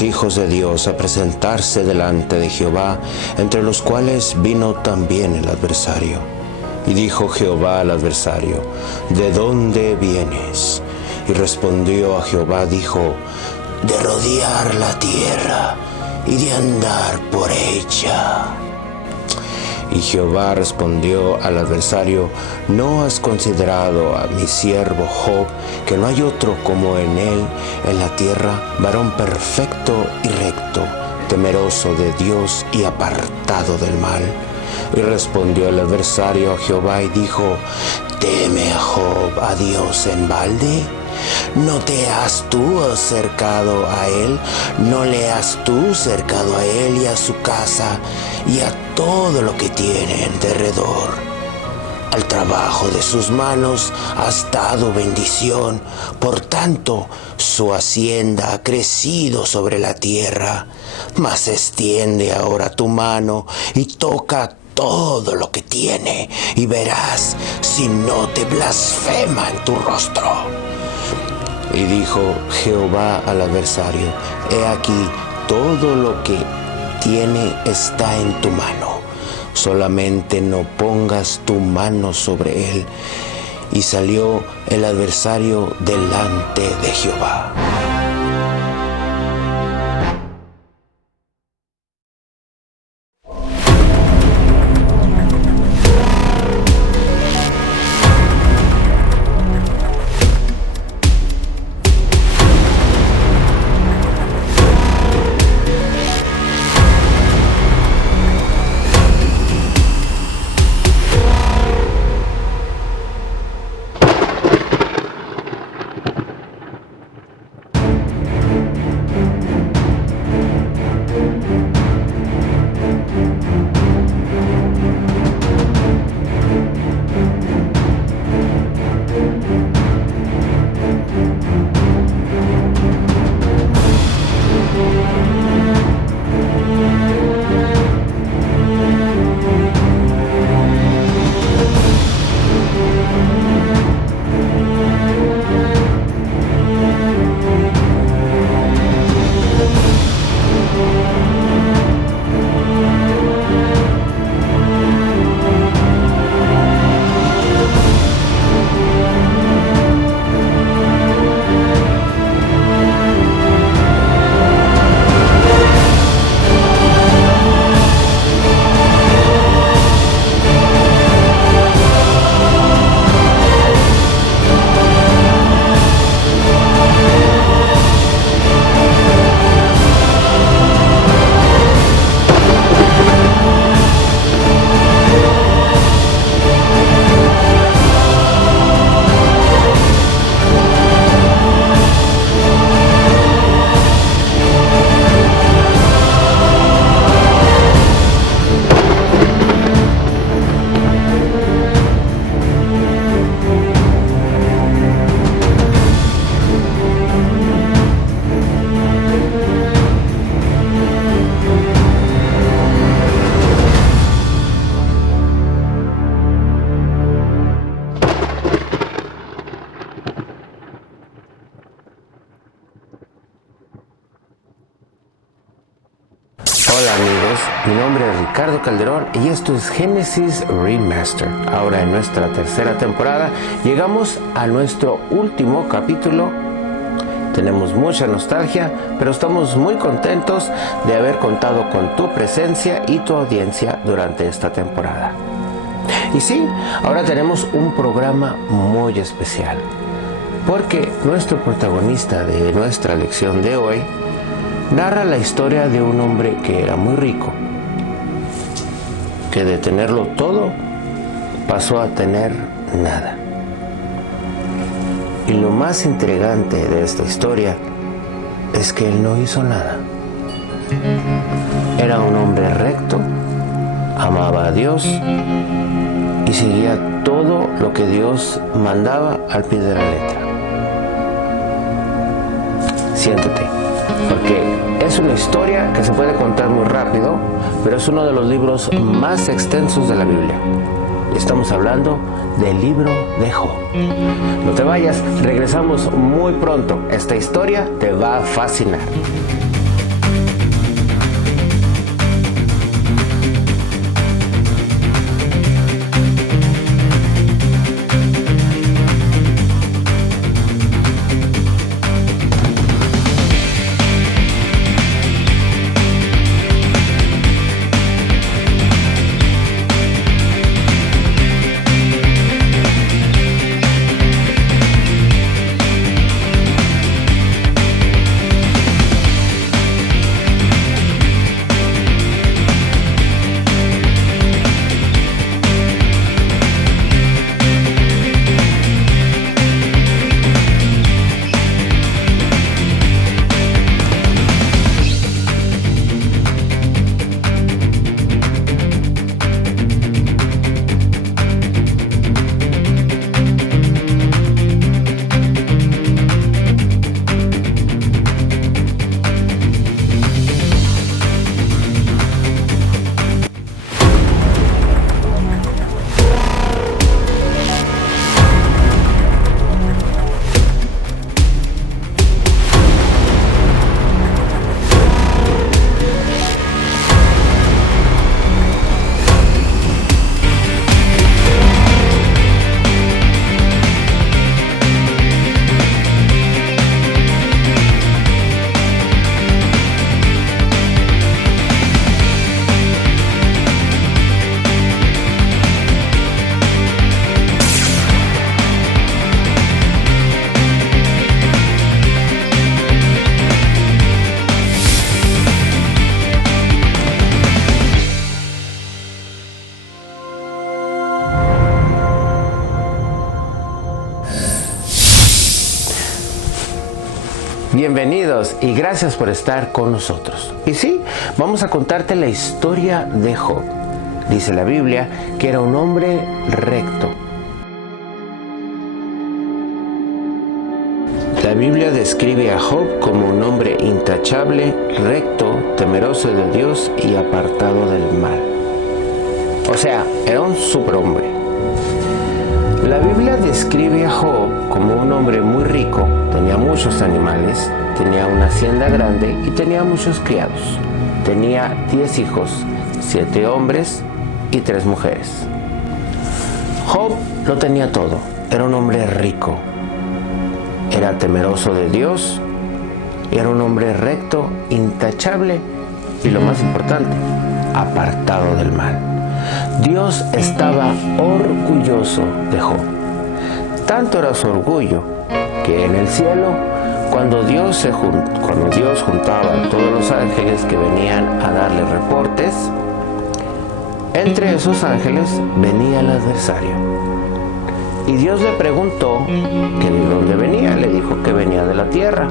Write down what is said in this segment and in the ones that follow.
los hijos de Dios a presentarse delante de Jehová, entre los cuales vino también el adversario. Y dijo Jehová al adversario: ¿De dónde vienes? Y respondió a Jehová, dijo: de rodear la tierra y de andar por ella. Y Jehová respondió al adversario: ¿no has considerado a mi siervo Job, que no hay otro como en él en la tierra, varón perfecto y recto, temeroso de Dios y apartado del mal? Y respondió el adversario a Jehová y dijo: ¿teme Job a Dios en balde? ¿No te has tú acercado a él? ¿No le has tú cercado a él y a su casa y a todo lo que tiene en derredor? Al trabajo de sus manos has dado bendición, por tanto su hacienda ha crecido sobre la tierra. Mas extiende ahora tu mano y toca todo lo que tiene, y verás si no te blasfema en tu rostro. Y dijo Jehová al adversario: he aquí, todo lo que tiene está en tu mano, solamente no pongas tu mano sobre él. Y salió el adversario delante de Jehová. Hola amigos, mi nombre es Ricardo Calderón y esto es Génesis Remaster. Ahora en nuestra tercera temporada llegamos a nuestro último capítulo. Tenemos mucha nostalgia, pero estamos muy contentos de haber contado con tu presencia y tu audiencia durante esta temporada. Y sí, ahora tenemos un programa muy especial, porque nuestro protagonista de nuestra lección de hoy narra la historia de un hombre que era muy rico, que de tenerlo todo pasó a tener nada. Y lo más intrigante de esta historia es que él no hizo nada. Era un hombre recto, amaba a Dios y seguía todo lo que Dios mandaba al pie de la letra. Siéntate, porque es una historia que se puede contar muy rápido, pero es uno de los libros más extensos de la Biblia. Estamos hablando del libro de Job. No te vayas, regresamos muy pronto. Esta historia te va a fascinar. Bienvenidos y gracias por estar con nosotros. Y sí, vamos a contarte la historia de Job. Dice la Biblia que era un hombre recto. La Biblia describe a Job como un hombre intachable, recto, temeroso de Dios y apartado del mal. O sea, era un superhombre. La Biblia describe a Job como un hombre muy rico, tenía muchos animales, tenía una hacienda grande y tenía muchos criados. Tenía 10 hijos, 7 hombres y 3 mujeres. Job lo tenía todo, era un hombre rico, era temeroso de Dios, era un hombre recto, intachable y lo más importante, apartado del mal. Dios estaba orgulloso de Job. Tanto era su orgullo que en el cielo, cuando Dios juntaba a todos los ángeles que venían a darle reportes, entre esos ángeles venía el adversario. Y Dios le preguntó que de dónde venía. Le dijo que venía de la tierra.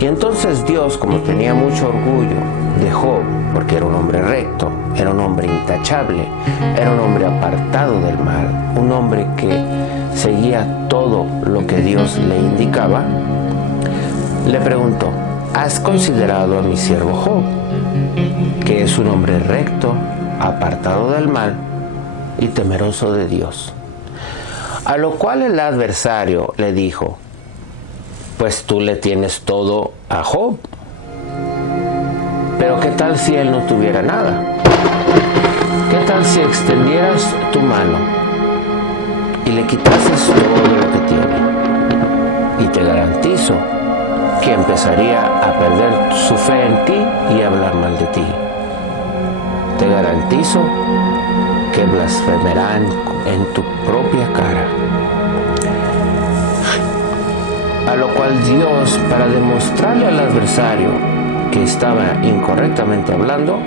Y entonces Dios, como tenía mucho orgullo de Job, porque era un hombre recto, era un hombre intachable, era un hombre apartado del mal, un hombre que seguía todo lo que Dios le indicaba, le preguntó: ¿has considerado a mi siervo Job, que es un hombre recto, apartado del mal y temeroso de Dios? A lo cual el adversario le dijo: pues tú le tienes todo a Job, pero ¿qué tal si él no tuviera nada? ¿Qué tal si extendieras tu mano y le quitases todo lo que tiene? Y te garantizo que empezaría a perder su fe en ti y a hablar mal de ti. Te garantizo que blasfemarán en tu propia cara. A lo cual Dios, para demostrarle al adversario que estaba incorrectamente hablando,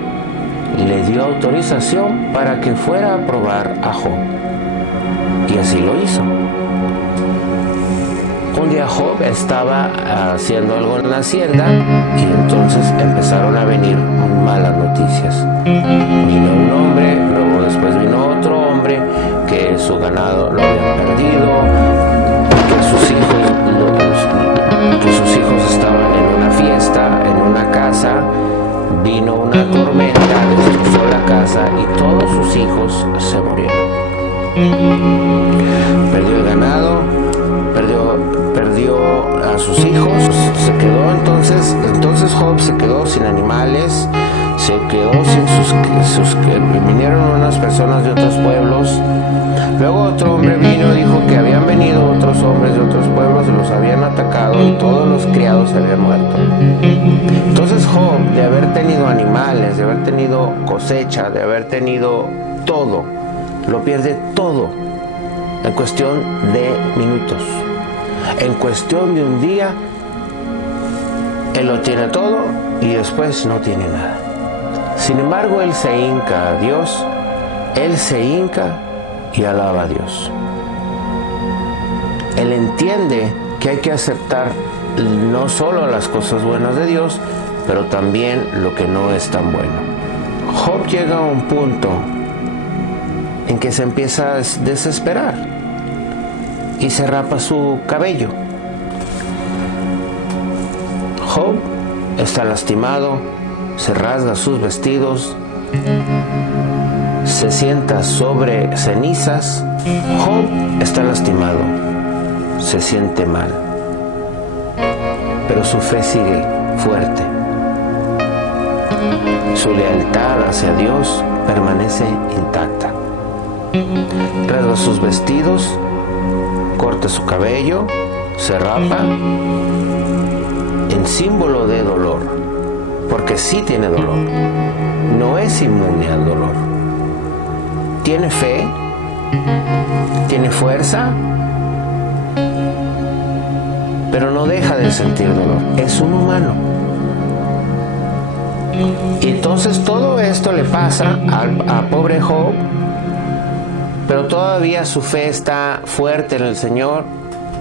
le dio autorización para que fuera a probar a Job. Y así lo hizo. Un día Job estaba haciendo algo en la hacienda y entonces empezaron a venir malas noticias. Vino un hombre, luego después vino otro hombre, que su ganado lo habían perdido, que sus hijos estaban en una fiesta, en una casa, vino una tormenta, destrozó la casa y todos sus hijos se murieron. Perdió el ganado, perdió a sus hijos, se quedó entonces Job se quedó sin animales, se quedó sin vinieron unas personas de otros pueblos. Luego otro hombre vino y dijo que habían venido otros hombres de otros pueblos y los habían atacado y todos los criados se habían muerto. Entonces Job, de haber tenido animales, de haber tenido cosecha, de haber tenido todo, lo pierde todo en cuestión de minutos. En cuestión de un día, él lo tiene todo y después no tiene nada. Sin embargo, él se hinca a Dios, él se hinca y alaba a Dios. Él entiende que hay que aceptar no solo las cosas buenas de Dios, pero también lo que no es tan bueno. Job llega a un punto en que se empieza a desesperar y se rapa su cabello. Job está lastimado, se rasga sus vestidos, se sienta sobre cenizas. Job está lastimado, se siente mal, pero su fe sigue fuerte. Su lealtad hacia Dios permanece intacta. Rasga sus vestidos, corta su cabello, se rapa en símbolo de dolor, porque sí tiene dolor, no es inmune al dolor. Tiene fe, tiene fuerza, pero no deja de sentir dolor. Es un humano. Y entonces todo esto le pasa a pobre Job, pero todavía su fe está fuerte en el Señor,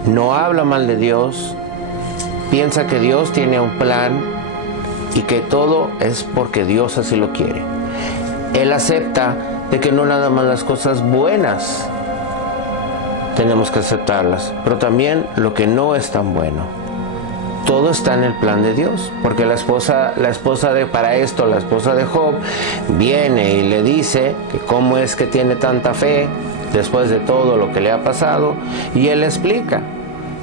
no habla mal de Dios, piensa que Dios tiene un plan y que todo es porque Dios así lo quiere. Él acepta de que no nada más las cosas buenas tenemos que aceptarlas, pero también lo que no es tan bueno. Todo está en el plan de Dios, porque la esposa de Job viene y le dice que cómo es que tiene tanta fe después de todo lo que le ha pasado, y él explica,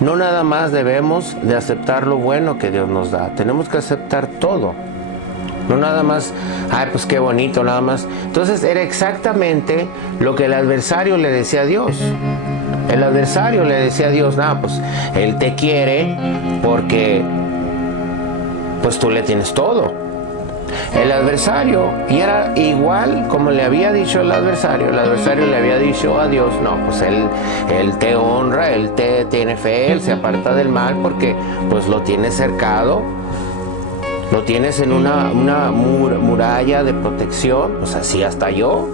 no nada más debemos de aceptar lo bueno que Dios nos da, tenemos que aceptar todo, no nada más, ay pues qué bonito, nada más. Entonces era exactamente lo que el adversario le decía a Dios. El adversario le decía a Dios, pues Él te quiere porque pues tú le tienes todo. El adversario, y era igual como le había dicho el adversario le había dicho a Dios, no, pues él te honra, Él te tiene fe, Él se aparta del mal porque pues lo tienes cercado, lo tienes en una muralla de protección, pues así hasta yo.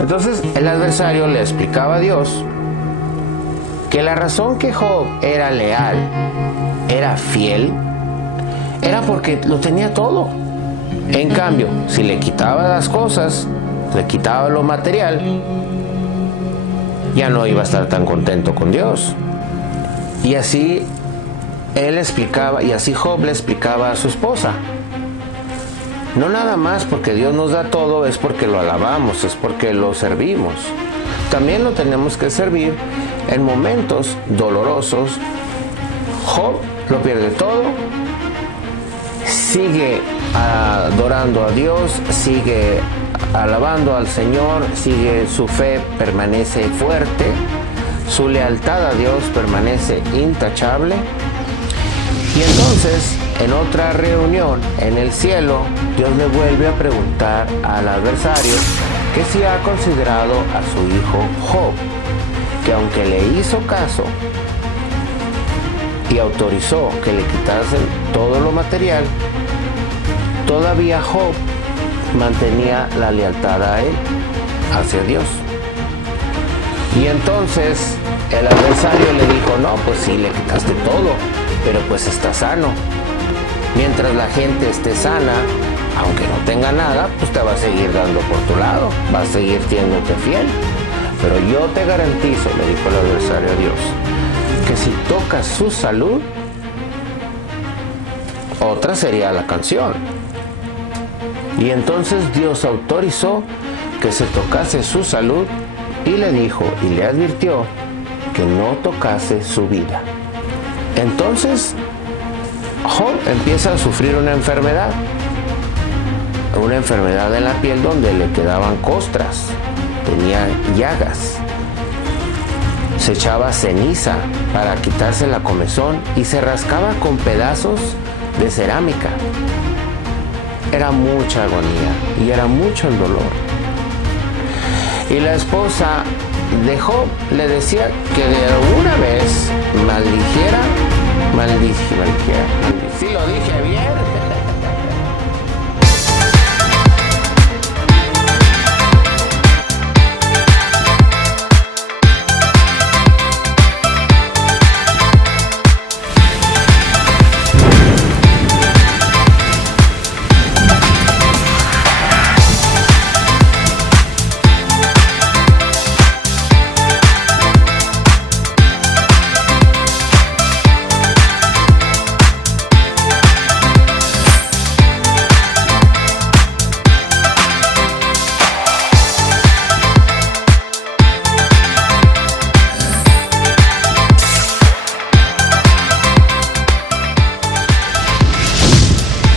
Entonces el adversario le explicaba a Dios que la razón que Job era leal, era fiel, era porque lo tenía todo. En cambio, si le quitaba las cosas, le quitaba lo material, ya no iba a estar tan contento con Dios. Y así él explicaba, y así Job le explicaba a su esposa. No nada más porque Dios nos da todo es porque lo alabamos, es porque lo servimos. También lo tenemos que servir en momentos dolorosos. Job lo pierde todo, sigue adorando a Dios, sigue alabando al Señor, su fe permanece fuerte, su lealtad a Dios permanece intachable. Y entonces, en otra reunión en el cielo, Dios le vuelve a preguntar al adversario que si ha considerado a su hijo Job, que aunque le hizo caso y autorizó que le quitasen todo lo material, todavía Job mantenía la lealtad a él, hacia Dios. Y entonces el adversario le dijo, no, pues sí, le quitaste todo, pero pues está sano. Mientras la gente esté sana, aunque no tenga nada, pues te va a seguir dando por tu lado, va a seguir siéndote fiel. Pero yo te garantizo, le dijo el adversario a Dios, que si tocas su salud, otra sería la canción. Y entonces Dios autorizó que se tocase su salud y le dijo y le advirtió que no tocase su vida. Entonces Job empieza a sufrir una enfermedad en la piel donde le quedaban costras, tenía llagas, se echaba ceniza para quitarse la comezón y se rascaba con pedazos de cerámica. Era mucha agonía y era mucho el dolor. Y la esposa de Job le decía que de alguna vez maldijera. Sí lo dije bien.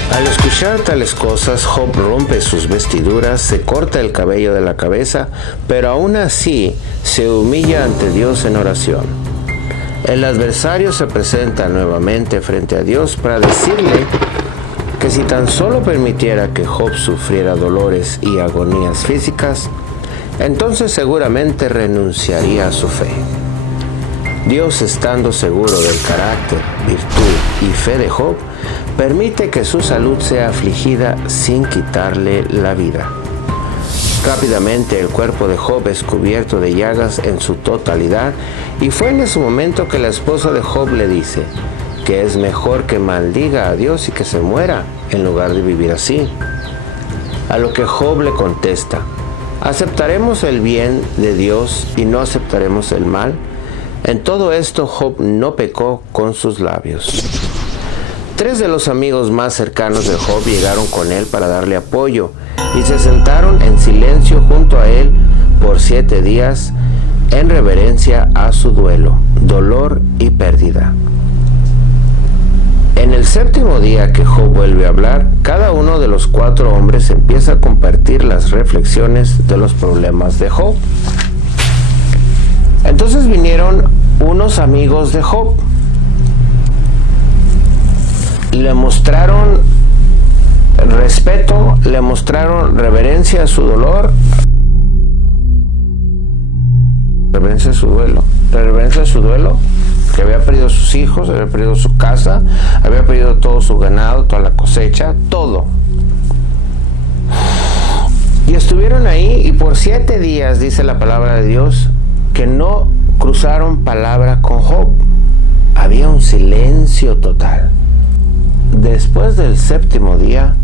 Al escuchar tales cosas, Job rompe sus vestiduras, se corta el cabello de la cabeza, pero aún así se humilla ante Dios en oración. El adversario se presenta nuevamente frente a Dios para decirle que si tan solo permitiera que Job sufriera dolores y agonías físicas, entonces seguramente renunciaría a su fe. Dios, estando seguro del carácter, virtud y fe de Job, permite que su salud sea afligida sin quitarle la vida. Rápidamente el cuerpo de Job es cubierto de llagas en su totalidad, y fue en ese momento que la esposa de Job le dice que es mejor que maldiga a Dios y que se muera en lugar de vivir así. A lo que Job le contesta: ¿aceptaremos el bien de Dios y no aceptaremos el mal? En todo esto Job no pecó con sus labios. 3 de los amigos más cercanos de Job llegaron con él para darle apoyo y se sentaron en silencio junto a él por 7 días en reverencia a su duelo, dolor y pérdida. En el 7º día que Job vuelve a hablar, cada uno de los 4 hombres empieza a compartir las reflexiones de los problemas de Job. Entonces vinieron unos amigos de Job. Le mostraron respeto, le mostraron reverencia a su dolor, reverencia a su duelo, que había perdido sus hijos, había perdido su casa, había perdido todo su ganado, toda la cosecha, todo. Y estuvieron ahí y por 7 días, dice la palabra de Dios, que no cruzaron palabra con Job. Había un silencio total. Después del 7º día,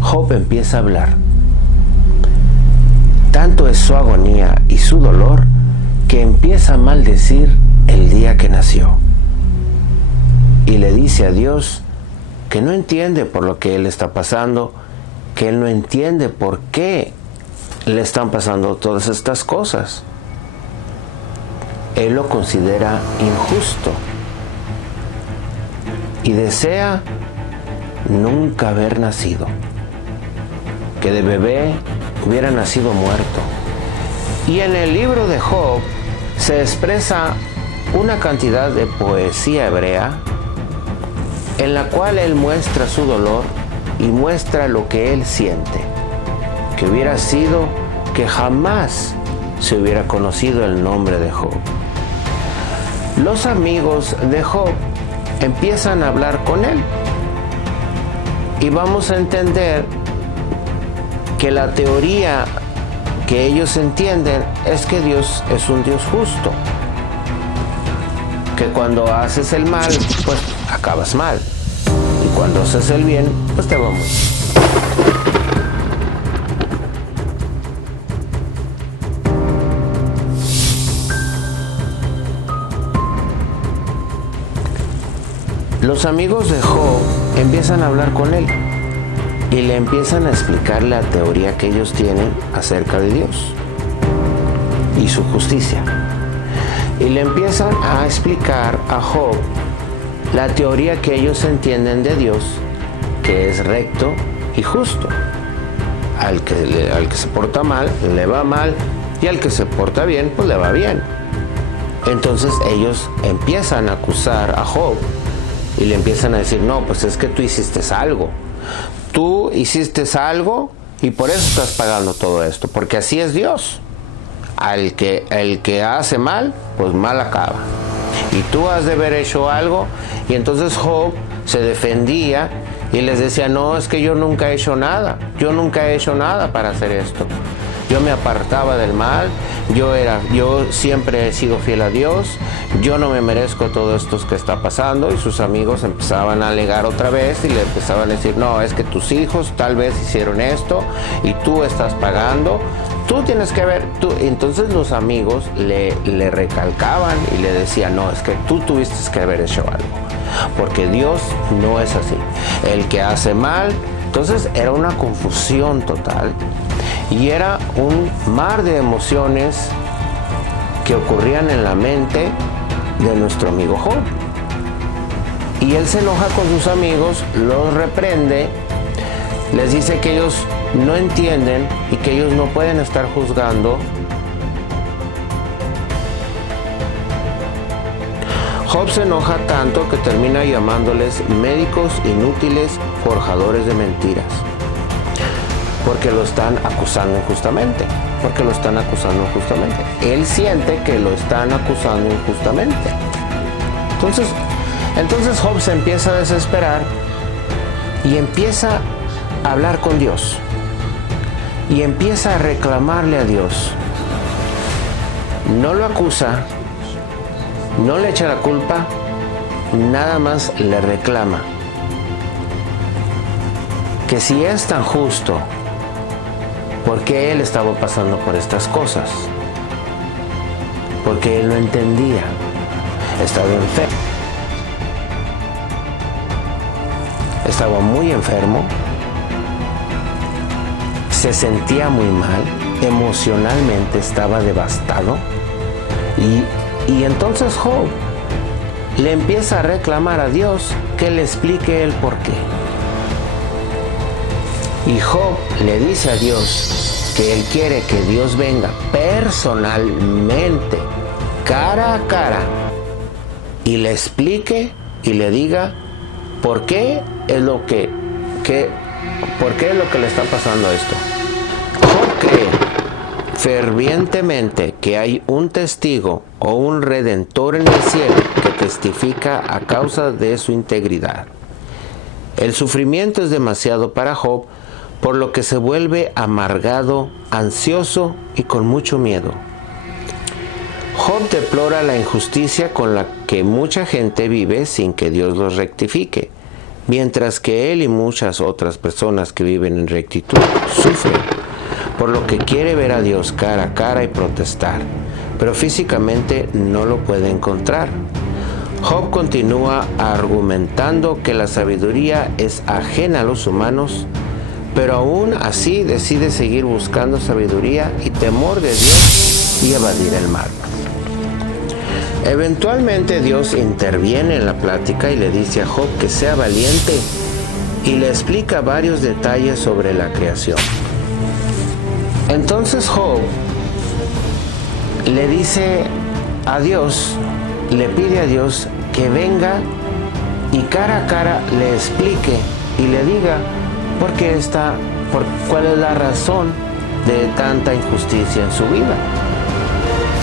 Job empieza a hablar. Tanto es su agonía y su dolor que empieza a maldecir el día que nació. Y le dice a Dios que no entiende por lo que él está pasando, que él no entiende por qué le están pasando todas estas cosas. Él lo considera injusto y desea nunca haber nacido, que de bebé hubiera nacido muerto. Y en el libro de Job se expresa una cantidad de poesía hebrea en la cual él muestra su dolor y muestra lo que él siente, que hubiera sido que jamás se hubiera conocido el nombre de Job. Los amigos de Job empiezan a hablar con él y vamos a entender que la teoría que ellos entienden es que Dios es un Dios justo, que cuando haces el mal, pues acabas mal, y cuando haces el bien, pues te va muy bien. Los amigos de Job empiezan a hablar con él y le empiezan a explicar la teoría que ellos tienen acerca de Dios y su justicia. Y le empiezan a explicar a Job la teoría que ellos entienden de Dios, que es recto y justo. Al que se porta mal, le va mal, y al que se porta bien, pues le va bien. Entonces ellos empiezan a acusar a Job y le empiezan a decir: no, pues es que tú hiciste algo. Tú hiciste algo y por eso estás pagando todo esto, porque así es Dios. El que hace mal, pues mal acaba. Y tú has de haber hecho algo. Y entonces Job se defendía y les decía: no, es que yo nunca he hecho nada. Yo nunca he hecho nada para hacer esto. Yo me apartaba del mal. Yo siempre he sido fiel a Dios. Yo no me merezco todo esto que está pasando. Y sus amigos empezaban a alegar otra vez y le empezaban a decir: no, es que tus hijos tal vez hicieron esto y tú estás pagando. Tú tienes que ver, tú. Entonces los amigos le recalcaban y le decían: no, es que tú tuviste que haber hecho algo, porque Dios no es así. El que hace mal. Entonces era una confusión total y era un mar de emociones que ocurrían en la mente de nuestro amigo Job. Y él se enoja con sus amigos, los reprende, les dice que ellos no entienden y que ellos no pueden estar juzgando. Job se enoja tanto que termina llamándoles médicos inútiles, forjadores de mentiras, porque lo están acusando injustamente. Él siente que lo están acusando injustamente. Entonces Job se empieza a desesperar y empieza a hablar con Dios y empieza a reclamarle a Dios. No lo acusa, no le echa la culpa, nada más le reclama que si es tan justo, ¿por qué él estaba pasando por estas cosas? Porque él no entendía, estaba enfermo, estaba muy enfermo, se sentía muy mal, emocionalmente estaba devastado, y entonces Job le empieza a reclamar a Dios que le explique el por qué. Y Job le dice a Dios que él quiere que Dios venga personalmente, cara a cara, y le explique y le diga por qué es lo que le está pasando esto. Job cree fervientemente que hay un testigo o un redentor en el cielo que testifica a causa de su integridad. El sufrimiento es demasiado para Job, por lo que se vuelve amargado, ansioso y con mucho miedo. Job deplora la injusticia con la que mucha gente vive sin que Dios los rectifique, mientras que él y muchas otras personas que viven en rectitud sufren, por lo que quiere ver a Dios cara a cara y protestar, pero físicamente no lo puede encontrar. Job continúa argumentando que la sabiduría es ajena a los humanos, pero aún así decide seguir buscando sabiduría y temor de Dios y evadir el mal. Eventualmente Dios interviene en la plática y le dice a Job que sea valiente y le explica varios detalles sobre la creación. Entonces Job le dice a Dios, le pide a Dios que venga y cara a cara le explique y le diga cuál es la razón de tanta injusticia en su vida.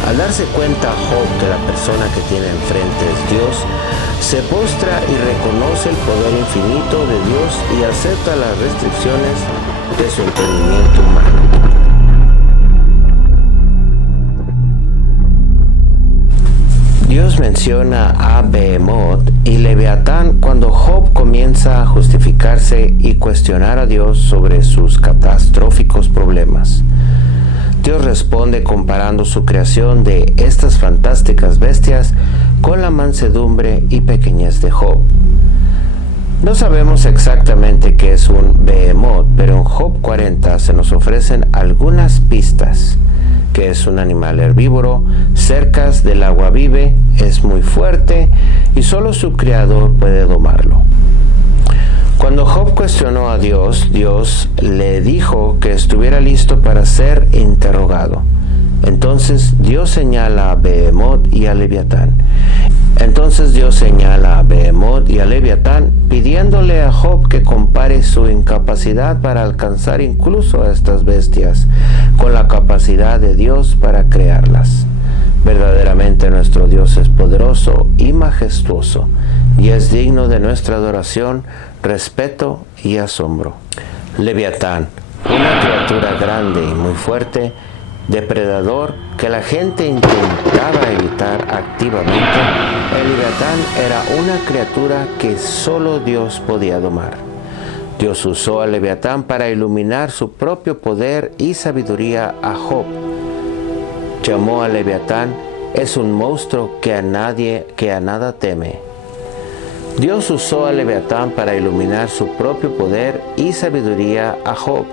Al darse cuenta Job que la persona que tiene enfrente es Dios, se postra y reconoce el poder infinito de Dios y acepta las restricciones de su entendimiento humano. Dios menciona a Behemoth y Leviatán cuando Job comienza a justificarse y cuestionar a Dios sobre sus catastróficos problemas. Dios responde comparando su creación de estas fantásticas bestias con la mansedumbre y pequeñez de Job. No sabemos exactamente qué es un Behemoth, pero en Job 40 se nos ofrecen algunas pistas. Que es un animal herbívoro, cerca del agua vive, es muy fuerte y solo su creador puede domarlo. Cuando Job cuestionó a Dios, Dios le dijo que estuviera listo para ser interrogado. Entonces Dios señala a Behemoth y a Leviatán. Pidiéndole a Job que compare su incapacidad para alcanzar incluso a estas bestias con la capacidad de Dios para crearlas. Verdaderamente nuestro Dios es poderoso y majestuoso y es digno de nuestra adoración, respeto y asombro. Leviatán, una criatura grande y muy fuerte, depredador que la gente intentaba evitar activamente, el Leviatán era una criatura que solo Dios podía domar. Dios usó al Leviatán para iluminar su propio poder y sabiduría a Job. Llamó al Leviatán, es un monstruo que a nada teme. Dios usó al Leviatán para iluminar su propio poder y sabiduría a Job.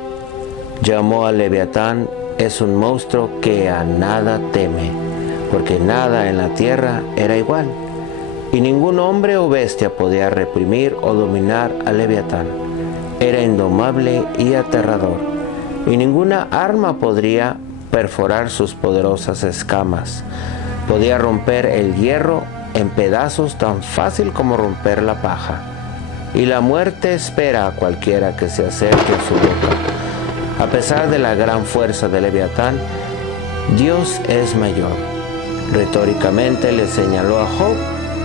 Llamó al Leviatán, es un monstruo que a nada teme, porque nada en la tierra era igual, y ningún hombre o bestia podía reprimir o dominar al Leviatán. Era indomable y aterrador, y ninguna arma podría perforar sus poderosas escamas. Podía romper el hierro en pedazos tan fácil como romper la paja, y la muerte espera a cualquiera que se acerque a su boca. A pesar de la gran fuerza de Leviatán, Dios es mayor. Retóricamente le señaló a Job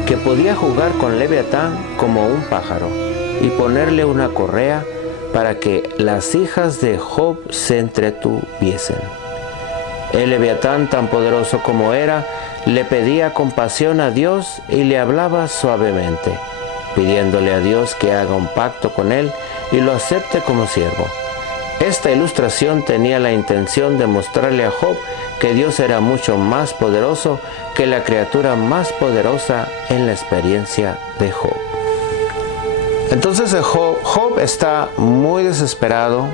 que podía jugar con Leviatán como un pájaro y ponerle una correa para que las hijas de Job se entretuviesen. El leviatán, tan poderoso como era, le pedía compasión a Dios y le hablaba suavemente, pidiéndole a Dios que haga un pacto con él y lo acepte como siervo. Esta ilustración tenía la intención de mostrarle a Job que Dios era mucho más poderoso que la criatura más poderosa en la experiencia de Job. Entonces Job está muy desesperado,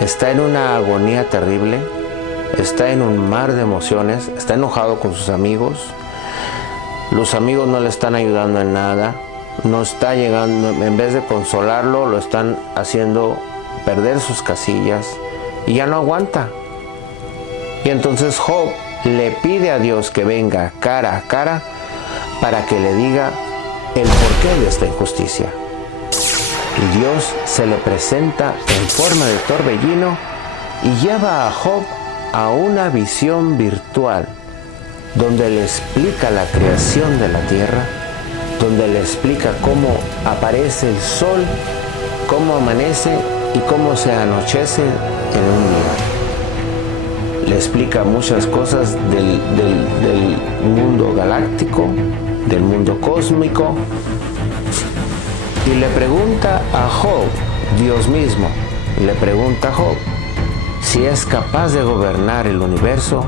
está en una agonía terrible, está en un mar de emociones, está enojado con sus amigos. Los amigos no le están ayudando en nada, no está llegando, en vez de consolarlo, lo están haciendo perder sus casillas y ya no aguanta. Y entonces Job le pide a Dios que venga cara a cara para que le diga el porqué de esta injusticia. Y Dios se le presenta en forma de torbellino y lleva a Job a una visión virtual donde le explica la creación de la tierra, donde le explica cómo aparece el sol, cómo amanece y cómo se anochece en un día. Le explica muchas cosas del mundo galáctico, del mundo cósmico, y le pregunta a Job, Dios mismo, le pregunta a Job si es capaz de gobernar el universo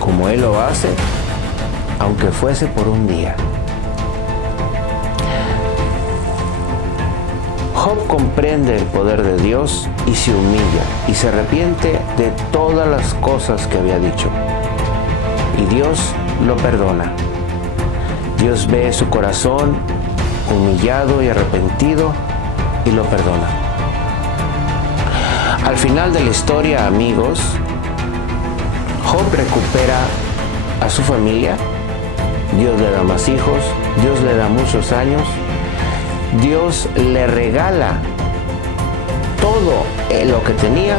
como Él lo hace, aunque fuese por un día. Job comprende el poder de Dios y se humilla y se arrepiente de todas las cosas que había dicho. Y Dios lo perdona. Dios ve su corazón humillado y arrepentido y lo perdona. Al final de la historia, amigos, Job recupera a su familia, Dios le da más hijos, Dios le da muchos años, Dios le regala todo lo que tenía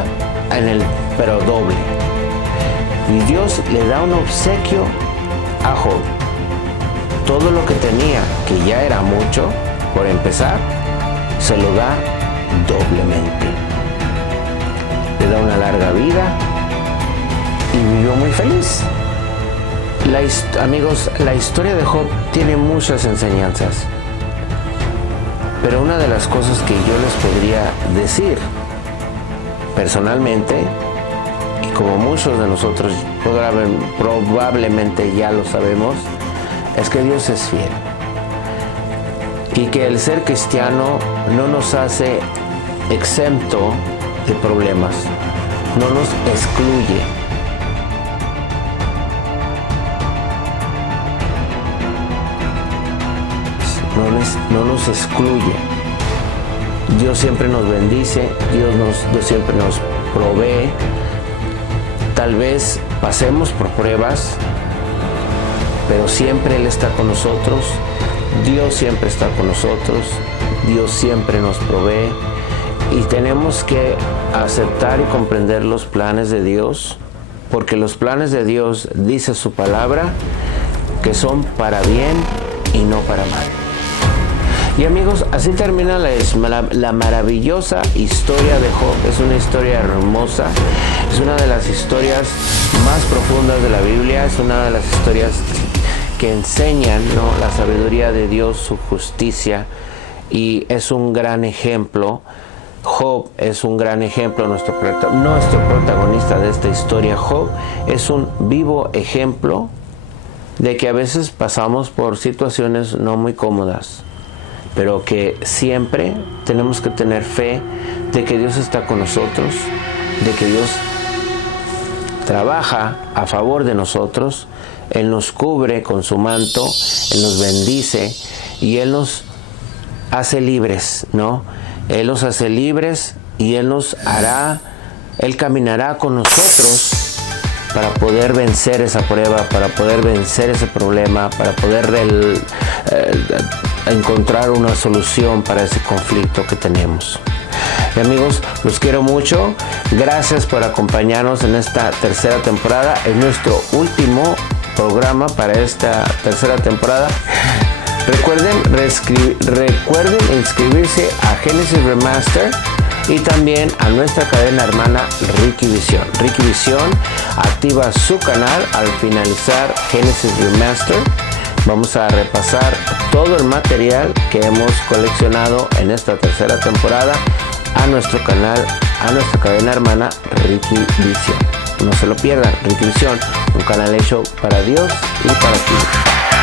pero doble. Y Dios le da un obsequio a Job. Todo lo que tenía, que ya era mucho, por empezar, se lo da doblemente. Le da una larga vida y vivió muy feliz. Amigos, la historia de Job tiene muchas enseñanzas. Pero una de las cosas que yo les podría decir personalmente, y como muchos de nosotros probablemente ya lo sabemos, es que Dios es fiel. Y que el ser cristiano no nos hace exento de problemas, no nos excluye. No nos excluye. Dios siempre nos bendice, Dios siempre nos provee. Tal vez pasemos por pruebas, pero siempre Él está con nosotros. Dios siempre está con nosotros. Dios siempre nos provee. Y tenemos que aceptar y comprender los planes de Dios, porque los planes de Dios, dice su palabra, que son para bien y no para mal. Y amigos, así termina la maravillosa historia de Job. Es una historia hermosa, es una de las historias más profundas de la Biblia, es una de las historias que enseñan, ¿no?, la sabiduría de Dios, su justicia, y es un gran ejemplo. Job es un gran ejemplo, nuestro protagonista de esta historia. Job es un vivo ejemplo de que a veces pasamos por situaciones no muy cómodas, pero que siempre tenemos que tener fe de que Dios está con nosotros, de que Dios trabaja a favor de nosotros. Él nos cubre con su manto, Él nos bendice y Él nos hace libres, ¿no? Él nos hace libres y Él Él caminará con nosotros para poder vencer esa prueba, para poder vencer ese problema, para poder encontrar una solución para ese conflicto que tenemos. Y amigos, los quiero mucho. Gracias por acompañarnos en esta tercera temporada. Es nuestro último programa para esta tercera temporada. Recuerden inscribirse a Genesis Remaster y también a nuestra cadena hermana Ricky Visión. Ricky Visión activa su canal al finalizar Genesis Remaster. Vamos a repasar todo el material que hemos coleccionado en esta tercera temporada a nuestro canal, a nuestra cadena hermana Ricky Visión. No se lo pierdan, Ricky Visión, un canal hecho para Dios y para ti.